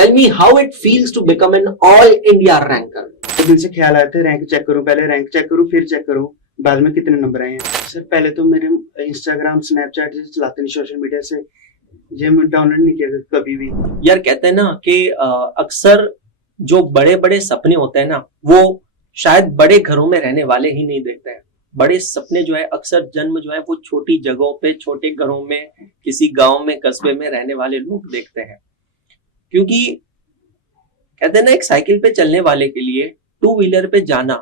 Tell me how it feels to become an all India ranker. दिल से ख्याल आए थे रैंक चेक करूं, पहले रैंक चेक करूं फिर चेक करूं बाद में कितने नंबर आए हैं। सर पहले तो मेरे इंस्टाग्राम स्नैपचैट जैसे चलाते नहीं, सोशल मीडिया से ये मैं डाउनलोड नहीं किया कभी भी। यार कहते हैं ना कि अक्सर जो बड़े बड़े सपने होते हैं ना वो शायद बड़े घरों में रहने वाले ही नहीं देखते हैं। बड़े सपने जो है अक्सर जन्म जो है वो छोटी जगहों पे, छोटे घरों में, किसी गांव में, कस्बे में रहने वाले लोग देखते हैं। क्योंकि कहते हैं ना एक साइकिल पे चलने वाले के लिए टू व्हीलर पे जाना,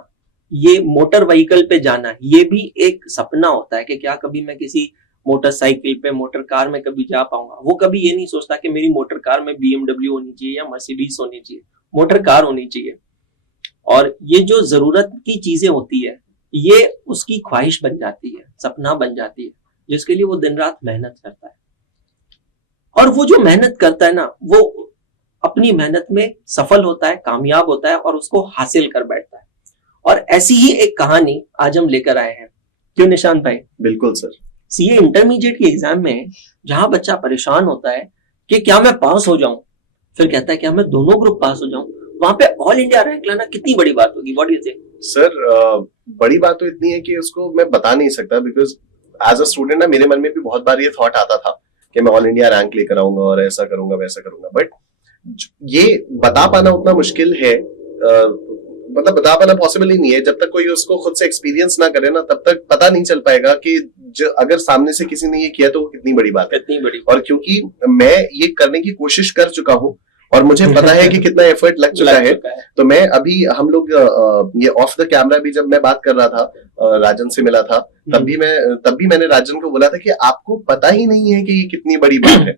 ये मोटर व्हीकल पे जाना, ये भी एक सपना होता है कि क्या कभी मैं किसी मोटरसाइकिल पे, मोटर कार में कभी जा पाऊंगा। वो कभी ये नहीं सोचता कि मेरी मोटर कार में BMW होनी चाहिए या मर्सिडीज होनी चाहिए, मोटर कार होनी चाहिए। और ये जो जरूरत की चीजें होती है ये उसकी ख्वाहिश बन जाती है, सपना बन जाती है, जिसके लिए वो दिन रात मेहनत करता है। और वो जो मेहनत करता है ना वो अपनी मेहनत में सफल होता है, कामयाब होता है और उसको हासिल कर बैठता है। और ऐसी ही एक कहानी आज हम लेकर आए हैं। क्यों निशांत भाई? बिल्कुल सर। सीए इंटरमीडिएट के एग्जाम में जहां बच्चा परेशान होता है कि क्या मैं पास हो जाऊं, फिर कहता है क्या मैं दोनों ग्रुप पास हो जाऊं, वहां पे ऑल इंडिया रैंक लाना कितनी बड़ी बात होगी। What do you think? Sir बड़ी बात तो इतनी है कि उसको मैं बता नहीं सकता, बिकॉज एज अ स्टूडेंट ना मेरे मन में भी बहुत बार ये थॉट आता था कि मैं ऑल इंडिया रैंक लेकर आऊंगा और ऐसा करूंगा वैसा करूंगा। बट ये बता पाना उतना मुश्किल है, मतलब बता पाना पॉसिबल ही नहीं है। जब तक कोई उसको खुद से एक्सपीरियंस ना करे ना तब तक पता नहीं चल पाएगा कि अगर सामने से किसी ने ये किया तो वो कितनी बड़ी बात है। कितनी बड़ी। और क्योंकि मैं ये करने की कोशिश कर चुका हूँ और मुझे पता है कि कितना एफर्ट लग चुका है, तो मैं अभी हम लोग ये ऑफ द कैमरा भी जब मैं बात कर रहा था, राजन से मिला था, तब भी मैंने राजन को बोला था कि आपको पता ही नहीं है कि ये कितनी बड़ी बात है।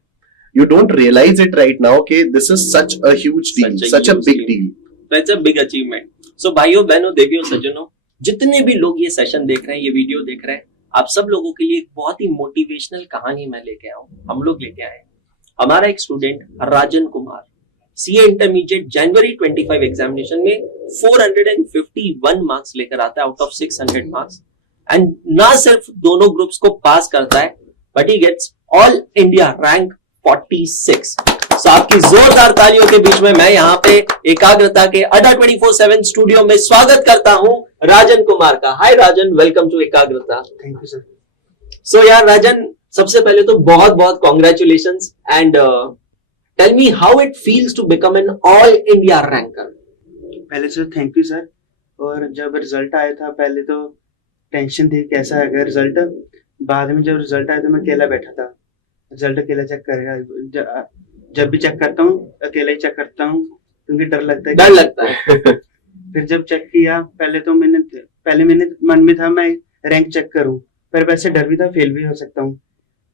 You don't realize it right now कि this is such a huge deal, such a big deal. That's a big achievement. So भाइयों बहनों देवियों सज्जनों, जितने भी लोग ये सेशन देख रहे हैं, ये वीडियो देख रहे हैं, आप सब लोगों के लिए एक बहुत ही मोटिवेशनल कहानी मैं लेके आया हूँ, हम लोग लेके आए। हमारा एक student Rajan Kumar CA intermediate जनवरी 25 एग्जामिनेशन में 451 मार्क्स लेकर आता है आउट ऑफ 600 मार्क्स। एंड ना सिर्फ दोनों ग्रुप्स को पास करता है but he gets all India rank 46। So, आपकी जोरदार तालियों के बीच में मैं यहाँ पे एकाग्रता के अड्डा 24/7 स्टूडियो में स्वागत करता हूँ राजन कुमार का। Hi Rajan, welcome to Ekagrata. Thank you sir. So यार राजन, सबसे पहले तो बहुत बहुत congratulations and tell me how it feels to become an all India ranker. पहले सर थैंक यू सर। और जब रिजल्ट आया था पहले तो टेंशन थी कैसा आएगा रिजल्ट। बाद में जब रिजल्ट आया तो मैं अकेला बैठा था, रिजल्ट अकेला चेक करेगा। जब भी चेक करता हूँ अकेला ही चेक करता हूँ क्योंकि डर लगता है। डर लगता है। फिर जब चेक किया पहले मैंने मन में था मैं रैंक चेक करूं, पर वैसे डर भी था फेल भी हो सकता हूँ।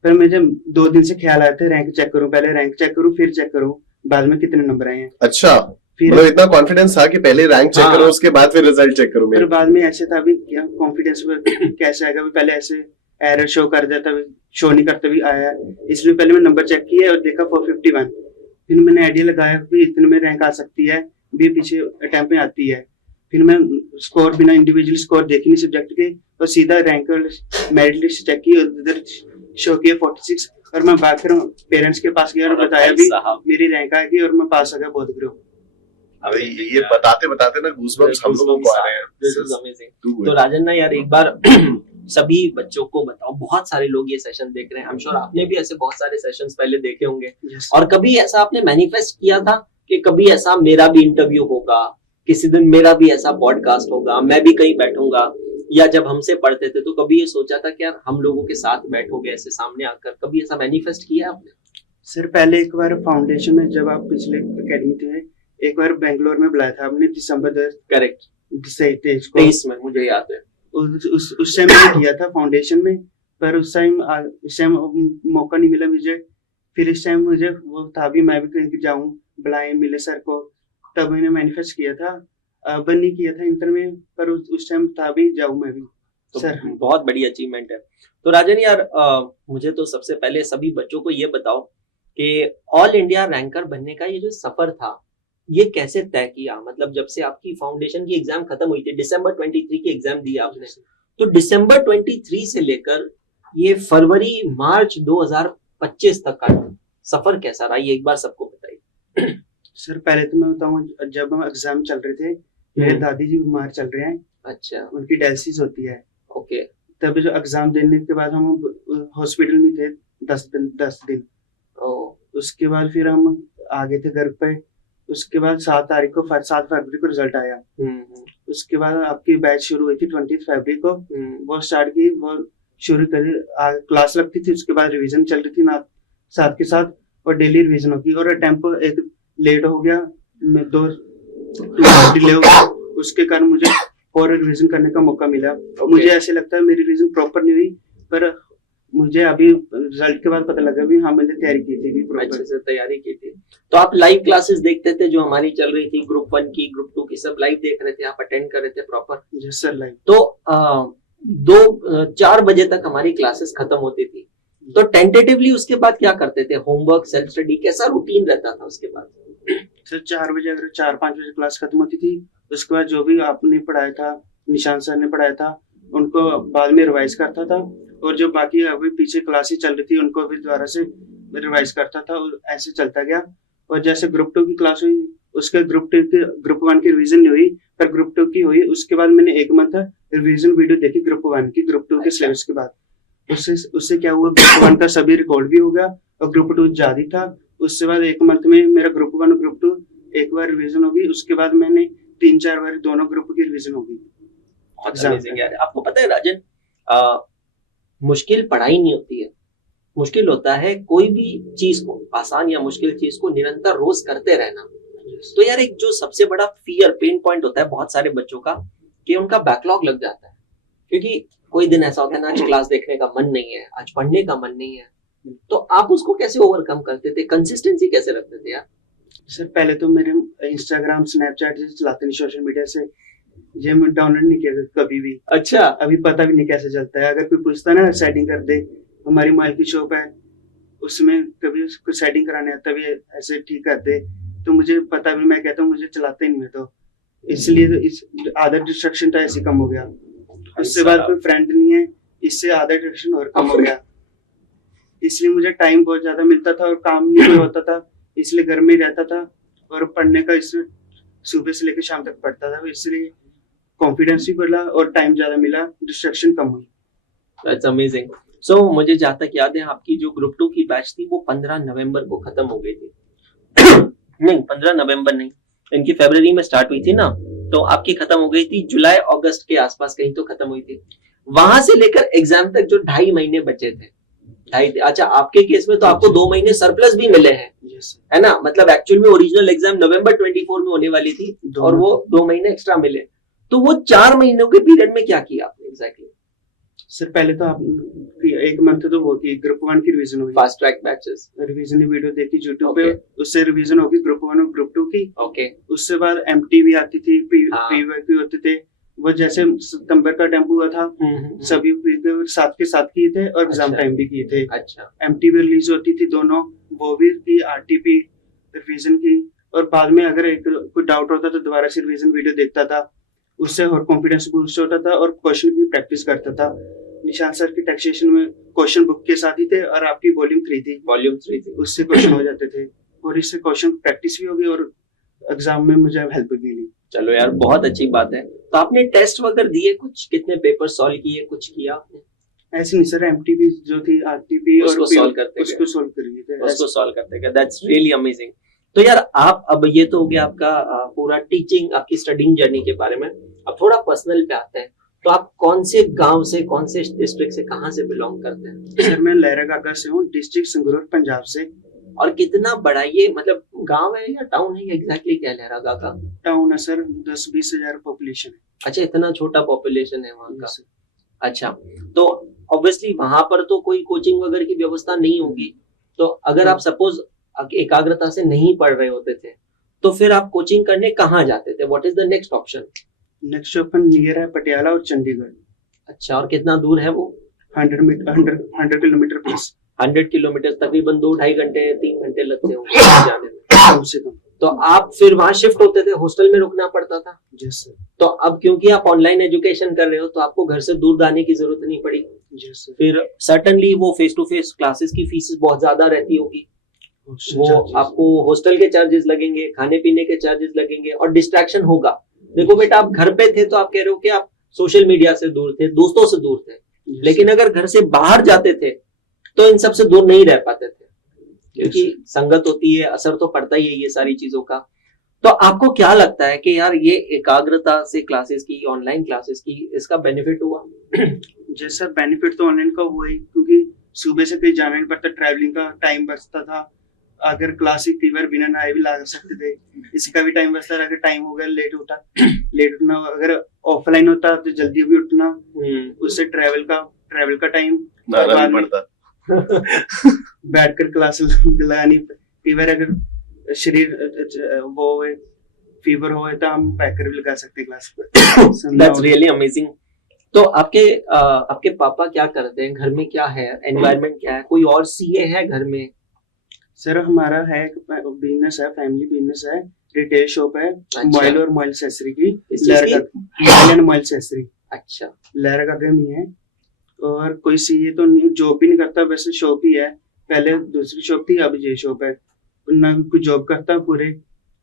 फिर मुझे 2 दिन से ख्याल आए थे रैंक चेक करूं, पहले रैंक चेक करूं फिर चेक करूं बाद में कितने नंबर आए हैं। अच्छा, फिर मतलब इतना कॉन्फिडेंस था कि पहले रैंक चेक करो उसके बाद फिर रिजल्ट चेक करो। फिर बाद में ऐसे था भी क्या कॉन्फिडेंस कैसे आएगा, भी पहले ऐसे एरर शो कर देता, शो नहीं करता भी आया, इसलिए पहले मैं नंबर चेक किया और देखा 451। फिर मैंने आइडिया लगाया कि इतने में रैंक आ सकती है, भी पीछे अटेम्प्ट में आती है। फिर मैं स्कोर बिना इंडिविजुअल स्कोर देखी नहीं सब्जेक्ट के, और सीधा रैंक मेरिट लिस्ट चेक की और उधर शो किया 46। और मैं बाकी पेरेंट्स के पास गया और बताया भी मेरी रैंक आएगी और मैं पास हो गया बोध ग्रुप। अरे ये बताते बताते ना गूज़बम्स हम लोगों को आ रहे हैं। तो राजन ना यार एक बार सभी बच्चों को बताओ, बहुत सारे लोग ये सेशन देख रहे हैं, आई एम श्योर आपने भी ऐसे बहुत सारे सेशंस पहले देखे होंगे। और कभी ऐसा आपने मैनिफेस्ट किया था कि कभी ऐसा मेरा भी इंटरव्यू होगा, किसी दिन मेरा भी ऐसा पॉडकास्ट होगा, मैं भी कहीं बैठूंगा, या जब हमसे पढ़ते थे तो कभी ये सोचा था कि यार हम लोगों के साथ बैठोगे ऐसे सामने आकर, कभी ऐसा मैनिफेस्ट किया आपने? सर पहले एक बार फाउंडेशन में जब आप पिछले एकेडमी थे एक बार बेंगलोर में बुलाया था आपने दिसंबर करेक्ट 23 में, मुझे याद है। उस टाइम मैंने किया था फाउंडेशन में, पर उस टाइम मौका नहीं मिला मुझे। फिर इस टाइम मुझे वो था भी मैं भी कहीं जाऊं, बुलाए मिले सर को, तब मैंने मैनिफेस्ट किया था। अब नहीं किया था इंटर में, पर उस टाइम था भी जाऊं मैं भी। तो सर बहुत बड़ी अचीवमेंट है। तो राजन यार मुझे तो सबसे पहले सभी बच्चों को ये बताओ कि ऑल इंडिया रैंकर बनने का ये जो सफर था ये कैसे तय किया? मतलब जब से आपकी फाउंडेशन की एग्जाम खत्म हुई थी, दिसंबर 23 की एग्जाम दी आपने, तो दिसंबर 23 से लेकर ये फरवरी मार्च 2025 तक का सफर कैसा रहा, ये एक बार सबको बताइए। सर पहले तो मैं बताऊं, जब हम एग्जाम चल रहे थे, मेरे दादी जी बीमार चल रहे हैं, अच्छा, उनकी डायलिसिस होती है। ओके, तब जो एग्जाम देने के बाद हम हॉस्पिटल में थे 10 दिन। ओ, उसके बाद फिर हम आ गए थे घर पे। उसके बाद 7 फरवरी को रिजल्ट आया। उसके बाद आपकी बैच शुरू हुई थी 20 फरवरी को। वो स्टार्ट की, वो शुरू करी, क्लास लगती थी, उसके बाद रिवीजन चल रही थी ना साथ के साथ, और डेली रिवीजन होगी। और टेम्पो एक लेट हो गया, दो डिले हो गया, उसके कारण मुझे और रिवीजन करने का मौका मिला। मुझे ऐसे लगता है मेरी रिवीजन प्रॉपर नहीं हुई, पर मुझे अभी रिजल्ट के बाद पता लगा भी हाँ मैंने तैयारी की थी अच्छे प्रॉपर। से तैयारी की थी। तो आप लाइव क्लासेस देखते थे जो हमारी चल रही थी, ग्रुप 1 की, ग्रुप 2 की, सब लाइव देख रहे थे, आप अटेंड कर रहे थे प्रॉपर? Yes sir, live. तो 4 बजे तक हमारी क्लासेस खत्म होती थी, तो टेंटेटिवली उसके बाद क्या करते थे? होमवर्क, सेल्फ स्टडी, कैसा रूटीन रहता था उसके बाद? सर 4 बजे, अगर 4-5 बजे क्लास खत्म होती थी, उसके बाद जो भी आपने पढ़ाया था, निशांत सर ने पढ़ाया था, उनको बाद में रिवाइज करता था। और जो बाकी अभी पीछे क्लासेस चल रही थी उनको भी दोबारा से रिवाइज करता था, और ऐसे चलता गया। और जैसे ग्रुप 2 की क्लास हुई, उसके ग्रुप 1 की रिवीजन नहीं हुई, पर ग्रुप 2 की हुई। उसके बाद मैंने 1 मंथ रिवीजन वीडियो देखी ग्रुप 1 की, ग्रुप 2 के सिलेबस के बाद। उससे क्या हुआ, ग्रुप 1 का सभी रिकॉर्ड भी हो गया, और ग्रुप 2 ज्यादा था। उसके बाद 1 मंथ में मेरा ग्रुप 1 और ग्रुप 2 एक बार रिवीजन होगी। उसके बाद मैंने 3-4 बार दोनों ग्रुप की रिवीजन होगी। Amazing यार। आपको पता है राजन, मुश्किल पढ़ाई नहीं होती है, मुश्किल होता है कोई भी चीज को, आसान या मुश्किल चीज को निरंतर रोज करते रहना। तो यार एक जो सबसे बड़ा फियर, पेन पॉइंट होता है बहुत सारे बच्चों का, कि उनका बैकलॉग लग जाता है। क्योंकि कोई दिन ऐसा होता है ना, आज क्लास देखने का मन नहीं है, आज पढ़ने का मन नहीं है, तो आप उसको कैसे ओवरकम करते थे? कंसिस्टेंसी कैसे रखते थे यार? सर पहले तो मेरे इंस्टाग्राम, स्नैपचैट जैसे चलाते नहीं, सोशल मीडिया से ये मैं डाउनलोड नहीं किया कभी भी। अच्छा, अभी पता भी नहीं कैसे चलता है। अगर कोई पूछता है ना सेटिंग कर दे, हमारी मोबाइल की शॉप है, उसमें कभी उसको सेटिंग कराने आता भी ऐसे ठीक कर दे, तो मुझे पता भी, मैं कहता हूँ मुझे चलाते ही नहीं है, तो इसलिए तो इस आदर डिस्ट्रक्शन तो ऐसे कम हो गया। उसके बाद कोई फ्रेंड नहीं है, इससे आदर डिस्ट्रक्शन और कम हो गया। इसलिए मुझे टाइम बहुत ज्यादा मिलता था, और काम नहीं कोई होता था, इसलिए घर में ही रहता था, और पढ़ने का इसमें सुबह से लेकर शाम तक पढ़ता था, इसलिए कॉन्फिडेंस भी बढ़ा और टाइम ज्यादा मिला, डिस्ट्रैक्शन कम हुई। That's amazing. सो मुझे जहाँ तक याद है, आपकी जो ग्रुप 2 की बैच थी वो 15 नवंबर को खत्म हो गई थी। नहीं, 15 नवंबर नहीं, इनकी फरवरी में स्टार्ट हुई थी ना, तो आपकी खत्म हो गई थी जुलाई अगस्त के आसपास कहीं तो खत्म हुई थी। वहां से लेकर एग्जाम तक जो 2.5 महीने बचे थे, अच्छा आपके केस में तो आपको 2 महीने सरप्लस भी मिले हैं, है ना? मतलब एक्चुअल में ओरिजिनल एग्जाम नवंबर 24 में होने वाली थी, और वो 2 महीने एक्स्ट्रा मिले। तो वो 4 महीनों के पीरियड में क्या किया आपने एग्जैक्टली? सर पहले तो आप 1 मंथ तो वो की ग्रुप 1 की रिवीजन हुई, फास्ट ट्रैक बैचेस, रिवीजन की वीडियो देखी यूट्यूब पे, उससे रिवीजन होगी ग्रुप 1 और ग्रुप 2 की। ओके, उसके बाद एमटीवी आती थी, पीवाईक्यू होते थे, वो जैसे सितंबर का टेम्पो हुआ था, सभी साथ के साथ किए थे, और एग्जाम टाइम भी किए थे। अच्छा, एमटीवी रिलीज होती थी दोनों, वो भी की, आरटीपी रिवीजन की। और बाद में अगर कोई डाउट होता तो दोबारा से रिवीजन वीडियो देखता था, उससे और कॉन्फिडेंस बूस्ट होता था, और क्वेश्चन की प्रैक्टिस करता था। निशांत सर की टैक्सेशन में क्वेश्चन बुक के साथ ही थे, और आपकी वॉल्यूम 3 थी, उससे क्वेश्चन हो जाते थे, और इससे क्वेश्चन प्रैक्टिस भी होगी, और एग्जाम में मुझे हेल्प भी मिली। चलो यार, बहुत अच्छी बात है। तो आपने टेस्ट वगैरह दिए, कुछ कितने पेपर सॉल्व किए, कुछ किया आपने? ऐसे नहीं सर, एमटीबी जो थी, आरटीपी और उसको सॉल्व करते गए। That's really amazing. तो यार आप, अब ये तो हो गया आपका पूरा टीचिंग, आपकी स्टडिंग जर्नी के बारे में। अब थोड़ा पर्सनल पे आते हैं। तो आप कौन से गांव से, कौन से डिस्ट्रिक्ट से, कहाँ से बिलोंग करते हैं? सर मैं लहरा गागा से हूँ, डिस्ट्रिक्ट संगरूर, पंजाब से। और कितना बड़ा ये, मतलब गांव है या टाउन है, एग्जैक्टली क्या है लहरा गागा? टाउन है सर, 10-20 हजार पॉपुलेशन है। अच्छा, इतना छोटा पॉपुलेशन है वहाँ का। अच्छा, तो ऑब्वियसली वहां पर तो कोई कोचिंग वगैरह की व्यवस्था नहीं होगी, तो अगर आप सपोज एकाग्रता से नहीं पढ़ रहे होते थे, तो फिर आप कोचिंग करने कहाँ जाते थे? What is the next option? Next option near है पटियाला और चंडीगढ़। अच्छा, और कितना दूर है वो? 100 किलोमीटर प्लस। 100 किलोमीटर, तकरीबन 2-2.5 घंटे 3 घंटे लगते होंगे जाने में, कम से कम। तो आप फिर वहां शिफ्ट होते थे, हॉस्टल में रुकना पड़ता था? जी सर। तो अब क्योंकि आप ऑनलाइन एजुकेशन कर रहे हो, तो आपको घर से दूर जाने की जरूरत नहीं पड़ी। जी सर। फिर सर्टेनली वो फेस टू फेस क्लासेस की फीस बहुत ज्यादा रहती होगी। वो आपको हॉस्टल के चार्जेस लगेंगे, खाने पीने के चार्जेस लगेंगे और डिस्ट्रैक्शन होगा। देखो बेटा, आप घर पे थे तो आप कह रहे हो कि आप सोशल मीडिया से दूर थे, दोस्तों से दूर थे, लेकिन अगर घर से बाहर जाते थे तो इन सब से दूर नहीं रह पाते थे, क्योंकि संगत होती है, असर तो पड़ता ही है ये सारी चीजों का। तो आपको क्या लगता है कि यार ये एकाग्रता से क्लासेस की, ऑनलाइन क्लासेस की, इसका बेनिफिट हुआ? जी सर, बेनिफिट तो ऑनलाइन का हुआ ही, क्योंकि सुबह से कहीं जाना नहीं पड़ता, ट्रैवलिंग का टाइम बचता था। अगर क्लासिक कई बार बिना नहाए भी ला सकते थे, इसका भी टाइम बचता था। अगर टाइम हो गया लेट उठना, अगर ऑफलाइन होता तो जल्दी भी उठना, उससे ट्रैवल का टाइम नहाना भी पड़ता। बैठकर क्लास लगानी। कई बार अगर शरीर वो हो, फीवर हो तो हम पैकर भी लगा सकते क्लास पर। That's really amazing. तो आपके पापा क्या करते हैं? घर में क्या है, एनवायरनमेंट क्या है? कोई और सीए है घर में? सर हमारा है बिजनेस है, फैमिली बिजनेस है, रिटेल शॉप है। अच्छा। मोबाइल और मोबाइल एक्सेसरी की, इस चीज की? मोबाइल एंड मोबाइल एक्सेसरी अच्छा, लहरगागा में है। और कोई सीए तो नहीं, जॉब भी नहीं करता, वैसे शॉप ही है। पहले दूसरी शॉप थी, अब ये शॉप है। ना कोई जॉब करता पूरे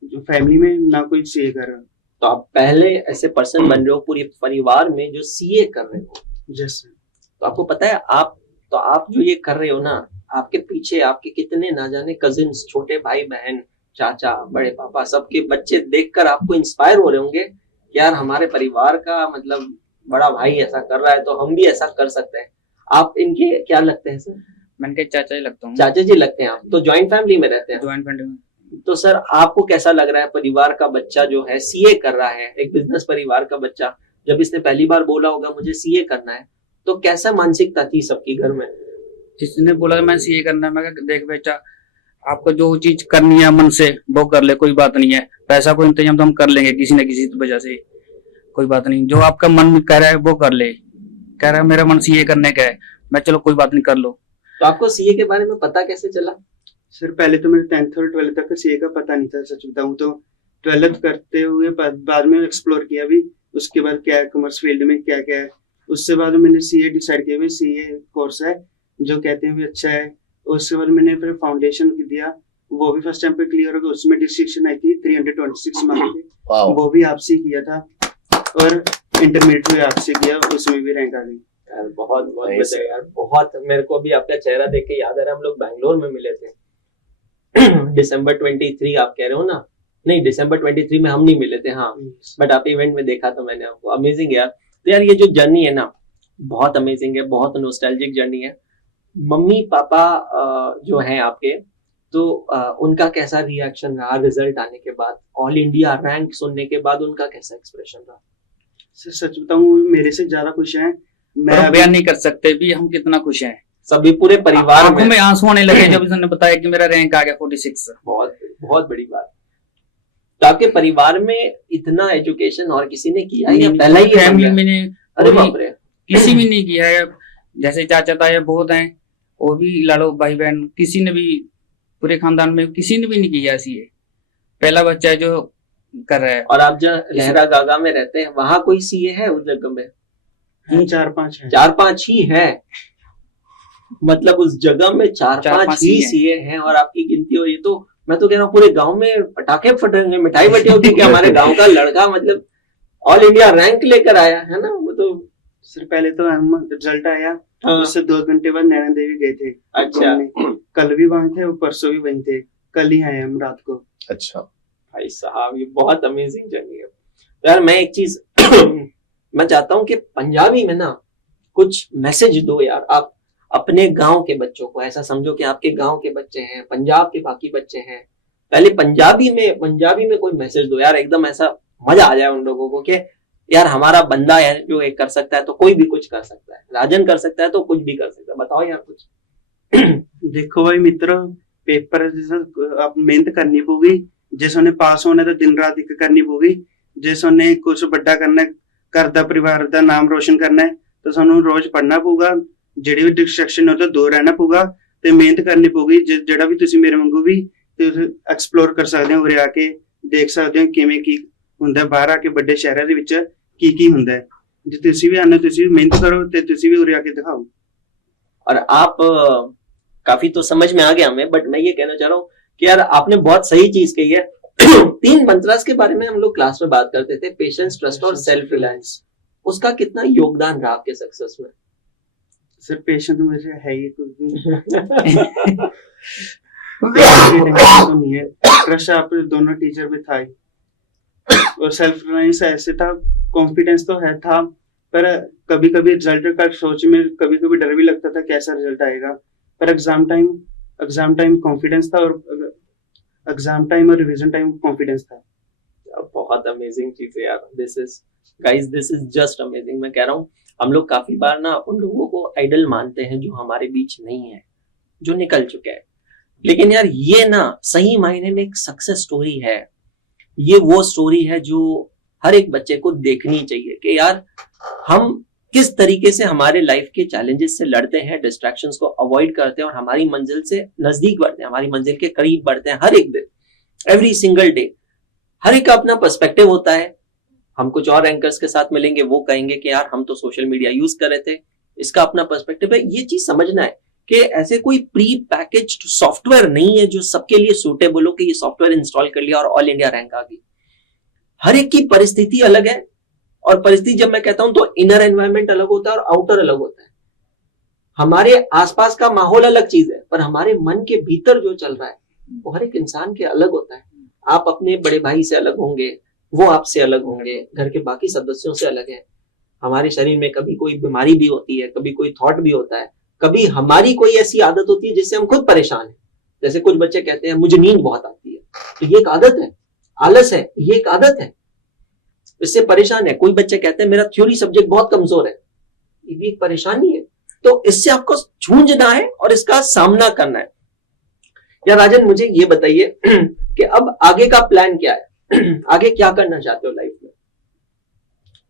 फैमिली में, ना कोई सीए कर रहा। तो आप पहले ऐसे पर्सन बन रहे हो पूरे परिवार में जो सीए कर रहे हो। जैसे तो आपको पता है, आप जो ये कर रहे हो ना, आपके पीछे आपके कितने ना जाने कजिन्स, छोटे भाई बहन, चाचा, बड़े पापा, सबके बच्चे देखकर आपको इंस्पायर हो रहे होंगे कि यार हमारे परिवार का मतलब बड़ा भाई ऐसा कर रहा है तो हम भी ऐसा कर सकते हैं। आप इनके क्या लगते हैं सर? मैंने कहा चाचा ही लगता हूँ। चाचा जी लगते हैं आप? तो ज्वाइंट फैमिली में रहते हैं? ज्वाइंट फैमिली में। तो सर आपको कैसा लग रहा है, परिवार का बच्चा जो है सीए कर रहा है, एक बिजनेस परिवार का बच्चा, जब इसने पहली बार बोला होगा मुझे सीए करना है, तो कैसा मानसिकता थी सबकी घर में? जिसने बोला मैं सीए करना है, मैं कहा देख बेटा, आपको जो चीज करनी है मन से वो कर ले, कोई बात नहीं है। पैसा को इंतजाम तो हम कर लेंगे किसी न किसी वजह से, कोई बात नहीं। जो आपका मन कह रहा है वो कर ले। कह रहा है मेरा मन सीए करने का है, मैं चलो कोई बात नहीं कर लो। तो आपको सीए के बारे में पता कैसे चला? सर पहले तो मेरे 10th और 12th तक सीए का पता नहीं था, सच बताऊं तो। 12th करते हुए बाद में एक्सप्लोर किया भी, उसके बाद क्या है कॉमर्स फील्ड में क्या क्या है। उससे बाद मैंने सीए डिसाइड किया भी, सीए कोर्स है जो कहते हैं भी अच्छा है। उसके बाद मैंने फिर फाउंडेशन दिया, वो भी फर्स्ट टाइम पे क्लियर हो गया। उसमें डिस्ट्रिक्शन आई थी 326 मार्क्स थे, वो भी आपसे किया था। और इंटरमीडिएट भी आपसे किया, उसमें भी रैंक आ गई। यार बहुत बहुत बधाई यार, बहुत। मेरे को भी आपका चेहरा देख के याद आ रहा है, हम लोग बैंगलोर में मिले थे दिसंबर 23 आप कह रहे हो ना? नहीं, दिसंबर 23 में हम नहीं मिले थे, हाँ, बट आप इवेंट में देखा था मैंने आपको। अमेजिंग यार। तो यार ये जो जर्नी है ना, बहुत अमेजिंग है, बहुत नॉस्टैल्जिक जर्नी है। मम्मी पापा जो हैं आपके, तो उनका कैसा रिएक्शन रहा रिजल्ट आने के बाद? ऑल इंडिया रैंक सुनने के बाद उनका कैसा एक्सप्रेशन रहा? सर सच बताऊं, मेरे से ज्यादा खुश हैं। मैं मैं बयान नहीं कर सकते भी हम कितना खुश हैं। सभी पूरे परिवार आंखों में आंसू आने लगे जब उसने बताया कि मेरा रैंक आ गया 46। बहुत बहुत बड़ी बात। तो आपके परिवार में इतना एजुकेशन और किसी ने किया या पहला ही फैमिली में अरे बाप रे, किसी भी नहीं किया है। जैसे चाचा ताया बहुत हैं, और भी लाड़ो भाई बहन, किसी ने भी पूरे खानदान में किसी ने भी नहीं किया सीए। पहला बच्चा है जो कर रहा है। और आप जहाँ लहरा गागा में रहते हैं, वहां कोई सीए है उस जगह में? 4-5 है। 4-5 ही है? मतलब उस जगह में 4-5 ही सीए हैं और आपकी गिनती हो रही? तो मैं तो कह रहा हूँ पूरे गांव में पटाखे फटेंगे, मिठाई बटी होगी कि हमारे गांव का लड़का मतलब ऑल इंडिया रैंक लेकर आया है ना। वो तो सर पहले तो रिजल्ट आया, हाँ। उससे 2 घंटे बाद नैना देवी गए थे। अच्छा, कल भी वहां थे और परसों भी वहीं थे, कल ही आए हम रात को। अच्छा भाई साहब ये बहुत अमेजिंग जर्नी है यार। मैं एक चीज मैं चाहता हूँ कि पंजाबी में ना कुछ मैसेज दो यार, आप अपने गांव के बच्चों को। ऐसा समझो कि आपके गांव के बच्चे हैं, पंजाब के बाकी बच्चे हैं, पहले पंजाबी में कोई मैसेज दो यार, एकदम ऐसा मजा आ जाए उन लोगों को कि यार हमारा बंदा है जो एक कर सकता है तो कोई भी कुछ कर सकता है, राजन कर सकता है तो कुछ भी कर सकता है। बताओ यार कुछ। देखो भाई मित्रों, पेपर आप मेहनत करनी पड़ेगी। जिसने पास होना तो दिन रात एक करनी पड़ेगी। जिसने कुछ बड़ा करना है, घर का परिवार का नाम रोशन करना है, तो सानू रोज पढ़ना पड़ेगा। ਜਿਹੜੀ ਵੀ ਡਿਸਟਰੈਕਸ਼ਨ ਹੋ ਤਾਂ ਦੂਰ ਰਹਿਣਾ ਪਊਗਾ ਤੇ ਮਿਹਨਤ ਕਰਨੀ ਪਊਗੀ। ਜਿਹੜਾ ਵੀ ਤੁਸੀਂ ਮੇਰੇ ਵਾਂਗੂ ਵੀ ਐਕਸਪਲੋਰ ਕਰ ਸਕਦੇ ਹੋ, ਉਰੇ ਆ ਕੇ ਦੇਖ ਸਕਦੇ ਹੋ ਕਿਵੇਂ ਕੀ ਹੁੰਦਾ ਬਾਹਰ ਆ ਕੇ ਵੱਡੇ ਸ਼ਹਿਰਾਂ ਦੇ ਵਿੱਚ ਕੀ ਹੁੰਦਾ ਹੈ। ਜੇ ਤੁਸੀਂ ਵੀ ਆਨੇ, ਤੁਸੀਂ ਵੀ ਮਿਹਨਤ ਕਰੋ ਤੇ ਤੁਸੀਂ ਵੀ ਉਰੇ आ के दिखाओ। और आप काफी तो समझ में आ गया हमें, बट मैं ये कहना चाह रहा हूँ कि यार आपने बहुत सही चीज कही है। 3 मंत्रास के बारे में हम लोग क्लास में बात करते थे, पेशेंस, ट्रस्ट और सेल्फ रिलायंस। उसका कितना योगदान रहा आपके सक्सेस में? सर पेशेंस तो मुझे है ही कुछ तो नहीं है, ट्रस्ट आप दोनों टीचर भी था ही, और सेल्फ रिलायंस ऐसे था, कॉन्फिडेंस तो है था, पर कभी कभी रिजल्ट का सोच में कभी कभी डर भी लगता था कैसा रिजल्ट आएगा, पर एग्जाम टाइम कॉन्फिडेंस था, और एग्जाम टाइम और रिवीजन टाइम कॉन्फिडेंस था। बहुत अमेजिंग चीज है यार। This is just amazing. मैं कह रहा हूँ हम लोग काफी बार ना उन लोगों को आइडल मानते हैं जो हमारे बीच नहीं है, जो निकल चुके हैं, लेकिन यार ये ना सही मायने में एक सक्सेस स्टोरी है। ये वो स्टोरी है जो हर एक बच्चे को देखनी चाहिए कि यार हम किस तरीके से हमारे लाइफ के चैलेंजेस से लड़ते हैं, डिस्ट्रैक्शंस को अवॉइड करते हैं और हमारी मंजिल से नजदीक बढ़ते हैं, हमारी मंजिल के करीब बढ़ते हैं हर एक दिन, एवरी सिंगल डे। हर एक का अपना पर्सपेक्टिव होता है। हम कुछ और एंकर्स के साथ मिलेंगे, वो कहेंगे कि यार हम तो सोशल मीडिया यूज कर रहे थे, इसका अपना पर्सपेक्टिव है। ये चीज समझना है कि ऐसे कोई प्री पैकेज्ड सॉफ्टवेयर नहीं है जो सबके लिए सूटेबल हो कि ये सॉफ्टवेयर इंस्टॉल कर लिया और ऑल इंडिया रैंक आ गई। हर एक की परिस्थिति अलग है, और परिस्थिति जब मैं कहता हूं तो इनर एनवायरनमेंट अलग होता है और आउटर अलग होता है। हमारे आसपास का माहौल अलग चीज है, पर हमारे मन के भीतर जो चल रहा है वो हर एक इंसान के अलग होता है। आप अपने बड़े भाई से अलग होंगे, वो आपसे अलग होंगे, घर के बाकी सदस्यों से अलग है। हमारे शरीर में कभी कोई बीमारी भी होती है, कभी कोई थॉट भी होता है, कभी हमारी कोई ऐसी आदत होती है जिससे हम खुद परेशान हैं। जैसे कुछ बच्चे कहते हैं मुझे नींद बहुत आती है, तो ये एक आदत है। आलस है, ये एक आदत है, इससे परेशान है। कोई बच्चे कहते हैं मेरा थ्योरी सब्जेक्ट बहुत कमजोर है, ये भी एक परेशानी है। तो इससे आपको जूझना है और इसका सामना करना है। या राजन मुझे ये बताइए कि अब आगे का प्लान क्या है? आगे क्या करना चाहते हो लाइफ में?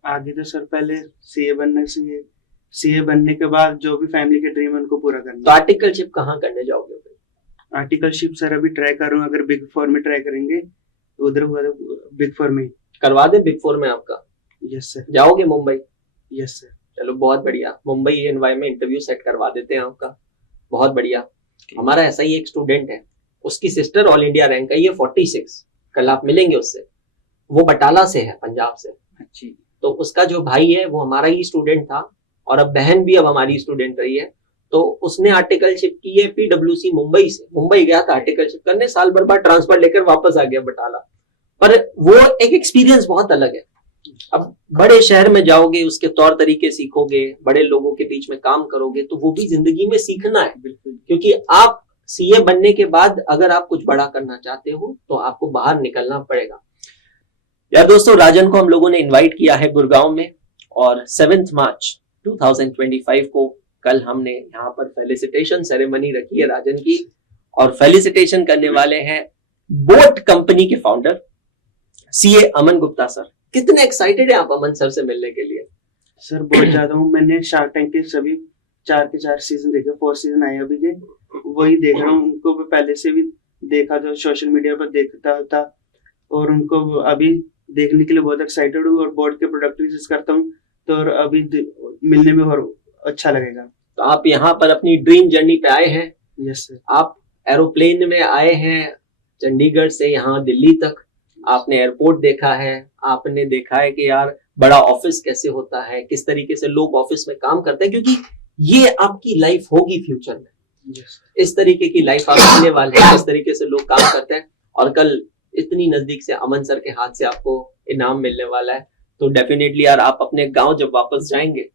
आगे तो सर पहले सीए बनने के बाद जो भी फैमिली के ड्रीम है उनको पूरा तो करना। आर्टिकलशिप कहाँ करने जाओगे? आर्टिकलशिप सर अभी ट्राई कर रहा हूँ, अगर बिग फोर में ट्राई करेंगे उधर हुआ तो बिग फोर में। करवा दे बिग फोर में आपका? Yes sir. जाओगे मुंबई? Yes sir. चलो बहुत बढ़िया, मुंबई एनवाई में इंटरव्यू सेट करवा देते हैं आपका। बहुत बढ़िया। हमारा ऐसा ही एक स्टूडेंट है, उसकी सिस्टर ऑल इंडिया रैंक आई है 46। कल आप मिलेंगे उससे, वो बटाला से है, पंजाब से। अच्छी। तो उसका जो भाई है वो हमारा ही स्टूडेंट था, और अब बहन भी अब हमारी स्टूडेंट रही है। तो उसने आर्टिकलशिप की है PwC मुंबई से। मुंबई गया था आर्टिकलशिप करने, साल भर बाद ट्रांसफर लेकर वापस आ गया बटाला। पर वो एक एक्सपीरियंस बहुत अलग है। अब बड़े शहर में जाओगे, उसके तौर तरीके सीखोगे, बड़े लोगों के बीच में काम करोगे, तो वो भी जिंदगी में सीखना है। बिल्कुल, क्योंकि आप सीए बनने के बाद अगर आप कुछ बड़ा करना चाहते हो तो आपको बाहर निकलना पड़ेगा। यार दोस्तों, राजन को हम लोगों ने इनवाइट किया है गुड़गांव में, और 7 मार्च 2025 को कल हमने यहाँ पर फेलिसिटेशन सेरेमनी रखी है राजन की, और फेलिसिटेशन करने वाले हैं बोट कंपनी के founder CA Aman Gupta sir. कितने एक्साइटेड है आप अमन सर से मिलने के लिए? सर बहुत ज्यादा हूँ। मैंने शार्क टैंक के सभी 4 के 4 सीजन देखे, 4 सीजन आए अभी के, वही देख रहा हूँ। उनको भी पहले से भी देखा था, सोशल मीडिया पर देखता था, और उनको अभी देखने के लिए बहुत एक्साइटेड हूँ, और बोर्ड के प्रोडक्ट यूज करता हूँ, तो और अभी मिलने में और अच्छा लगेगा। तो आप यहाँ पर अपनी ड्रीम जर्नी पे आए हैं। Yes sir. आप एरोप्लेन में आए हैं चंडीगढ़ से यहाँ दिल्ली तक, आपने एयरपोर्ट देखा है, आपने देखा है कि यार बड़ा ऑफिस कैसे होता है, किस तरीके से लोग ऑफिस में काम करते हैं, क्योंकि ये आपकी लाइफ होगी फ्यूचर में। इस तरीके की लाइफ आप जीने वाले हैं, इस तरीके से लोग काम करते हैं, और कल इतनी नजदीक से अमन सर के हाथ से आपको इनाम मिलने वाला है। तो डेफिनेटली यार आप अपने गांव जब वापस जाएंगे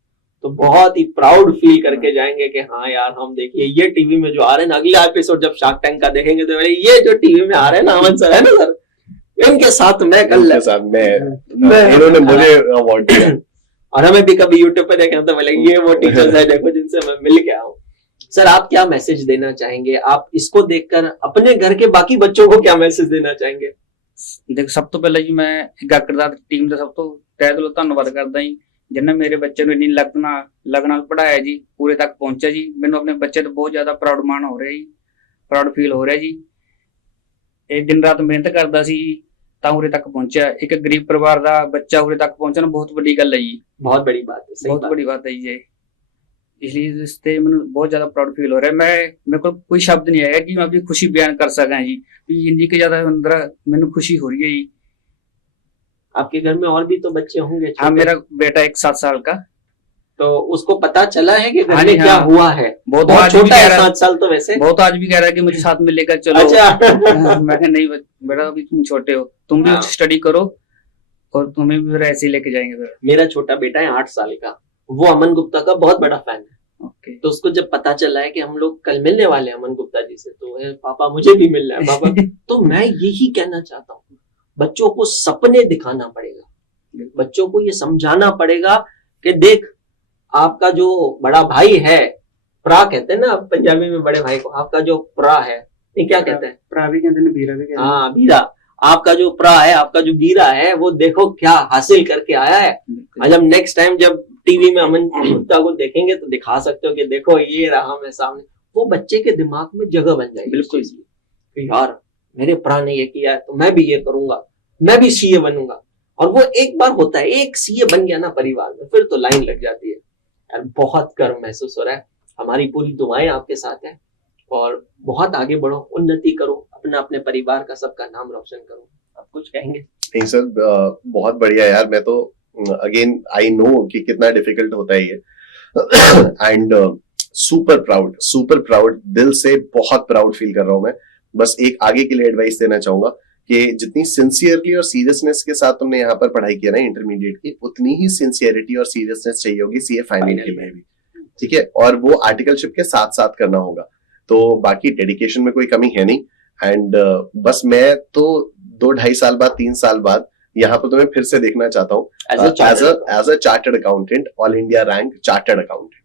तो बहुत ही प्राउड फील करके जाएंगे कि हाँ यार हम देखिए ये टीवी में जो आ रहे हैं ना, अगला एपिसोड जब शार्क टैंक का देखेंगे तो ये जो टीवी में आ रहे हैं ना अमन सर, है ना सर, इनके साथ मैं कल इन्होंने मुझे अवार्ड दिया। और हमें भी कभी यूट्यूब पे देखें तो बोले ये वो टीचर्स है देखो जिनसे मैं मिल के आऊं। सर आप क्या मैसेज देना चाहेंगे? आप इसको देखकर अपने घर के बाकी बच्चों को क्या मैसेज देना चाहेंगे? देख, सब तो पहले जी मैं गाकरदार टीम ਦਾ ਸਭ ਤੋਂ ਤਹਿ ਦਿਲੋਂ ਧੰਨਵਾਦ ਕਰਦਾ ਜੀ, ਜਿਨ੍ਹਾਂ ਮੇਰੇ ਬੱਚੇ ਨੂੰ ਇੰਨੀ ਲਗਨ ਨਾਲ ਪੜਾਇਆ ਜੀ, ਪੂਰੇ ਤੱਕ ਪਹੁੰਚਿਆ ਜੀ। ਮੈਨੂੰ ਆਪਣੇ ਬੱਚੇ ਤੋਂ ਬਹੁਤ ਜ਼ਿਆਦਾ ਪ੍ਰਾਊਡ ਮਾਣ ਹੋ ਰਿਹਾ ਜੀ, ਪ੍ਰਾਊਡ ਫੀਲ ਹੋ ਰਿਹਾ ਜੀ। ਇਹ ਦਿਨ ਰਾਤ ਮਿਹਨਤ ਕਰਦਾ ਸੀ ਜੀ ਤਾਂ ਉਰੇ ਤੱਕ ਪਹੁੰਚਿਆ। ਇੱਕ ਗਰੀਬ ਪਰਿਵਾਰ ਦਾ ਬੱਚਾ ਉਰੇ ਤੱਕ ਪਹੁੰਚਣਾ ਬਹੁਤ ਵੱਡੀ ਗੱਲ ਹੈ ਜੀ। बहुत बड़ी बात है, सही बहुत बात। बड़ी बात है जी। इसलिए इससे मैंने बहुत ज्यादा प्राउड फील हो रहा है। मेरे को कोई शब्द नहीं आएगा कि मैं अपनी खुशी बयान कर सका जी, जिंदगी के ज्यादा अंदर मैंने खुशी हो रही है जी। आपके घर में और भी तो बच्चे होंगे हाँ, छोटे? मेरा बेटा एक 7 साल का। तो उसको पता चला है कि घर हाँ में जी, क्या हाँ। हुआ है? बहुत बहुत आज भी छोटा कह है, रहा 7 साल तो वैसे। बहुत आज भी कह रहा है कि मुझे साथ में लेकर चलो। अच्छा। मैं कहा नहीं बेटा, अभी तुम छोटे हो, तुम भी हाँ। स्टडी करो और तुम्हें भी फिर ऐसे ही लेके जाएंगे फिर। मेरा छोटा बेटा है 8 साल का, वो अमन गुप्ता का बहुत बड़ा फैन है। ओके। तो उसको जब पता चला है कि हम लोग कल मिलने वाले हैं अमन गुप्ता जी से, तो पापा मुझे भी मिलना है पापा। तो मैं यही कहना चाहता हूँ, बच्चों को सपने दिखाना पड़ेगा, बच्चों को ये समझाना पड़ेगा कि देख, आपका जो बड़ा भाई है, प्रा कहते हैं ना पंजाबी में बड़े भाई को, आपका जो प्रा है, ये क्या कहते हैं? प्रा भी कहते हैं, बीरा भी कहते हैं। हाँ, बीरा। आपका जो प्रा है, आपका जो बीरा है, वो देखो क्या हासिल करके आया है। जब नेक्स्ट टाइम जब टीवी में अमन गुप्ता को देखेंगे तो दिखा सकते हो कि देखो ये रहा मैं सामने, वो बच्चे के दिमाग में जगह बन जाएगी। बिल्कुल। कि यार मेरे प्रा ने ये किया है तो मैं भी ये करूंगा, मैं भी सीए बनूंगा। और वो एक बार होता है, एक सीए बन गया ना परिवार में, फिर तो लाइन लग जाती है। यार बहुत गर्व महसूस हो रहा है, हमारी पूरी दुआएं आपके साथ हैं और बहुत आगे बढ़ो, उन्नति करो, अपना अपने परिवार का सबका नाम रोशन करो। आप कुछ कहेंगे? नहीं सर, बहुत बढ़िया यार। मैं तो अगेन आई नो कि कितना डिफिकल्ट होता है ये एंड सुपर प्राउड, दिल से बहुत प्राउड फील कर रहा हूं मैं। बस एक आगे के लिए एडवाइस देना चाहूंगा कि जितनी सिंसियरली और सीरियसनेस के साथ तुमने यहाँ पर पढ़ाई किया ना इंटरमीडिएट की, उतनी ही सिंसियरिटी और सीरियसनेस चाहिए होगी सीए फाइनल के लिए भी, ठीक है? और वो आर्टिकलशिप के साथ साथ करना होगा। तो बाकी डेडिकेशन में कोई कमी है नहीं। एंड बस मैं तो 2-2.5 साल बाद, 3 साल बाद यहाँ पर तुम्हें फिर से देखना चाहता हूँ as a chartered accountant, all India rank chartered accountant.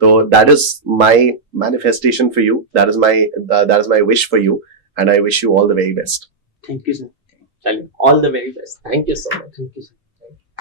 तो that is my manifestation for you, that is my wish for you, and I wish you all the very best. Thank you sir. चलिए, all the very best. Thank you so much. Thank you sir.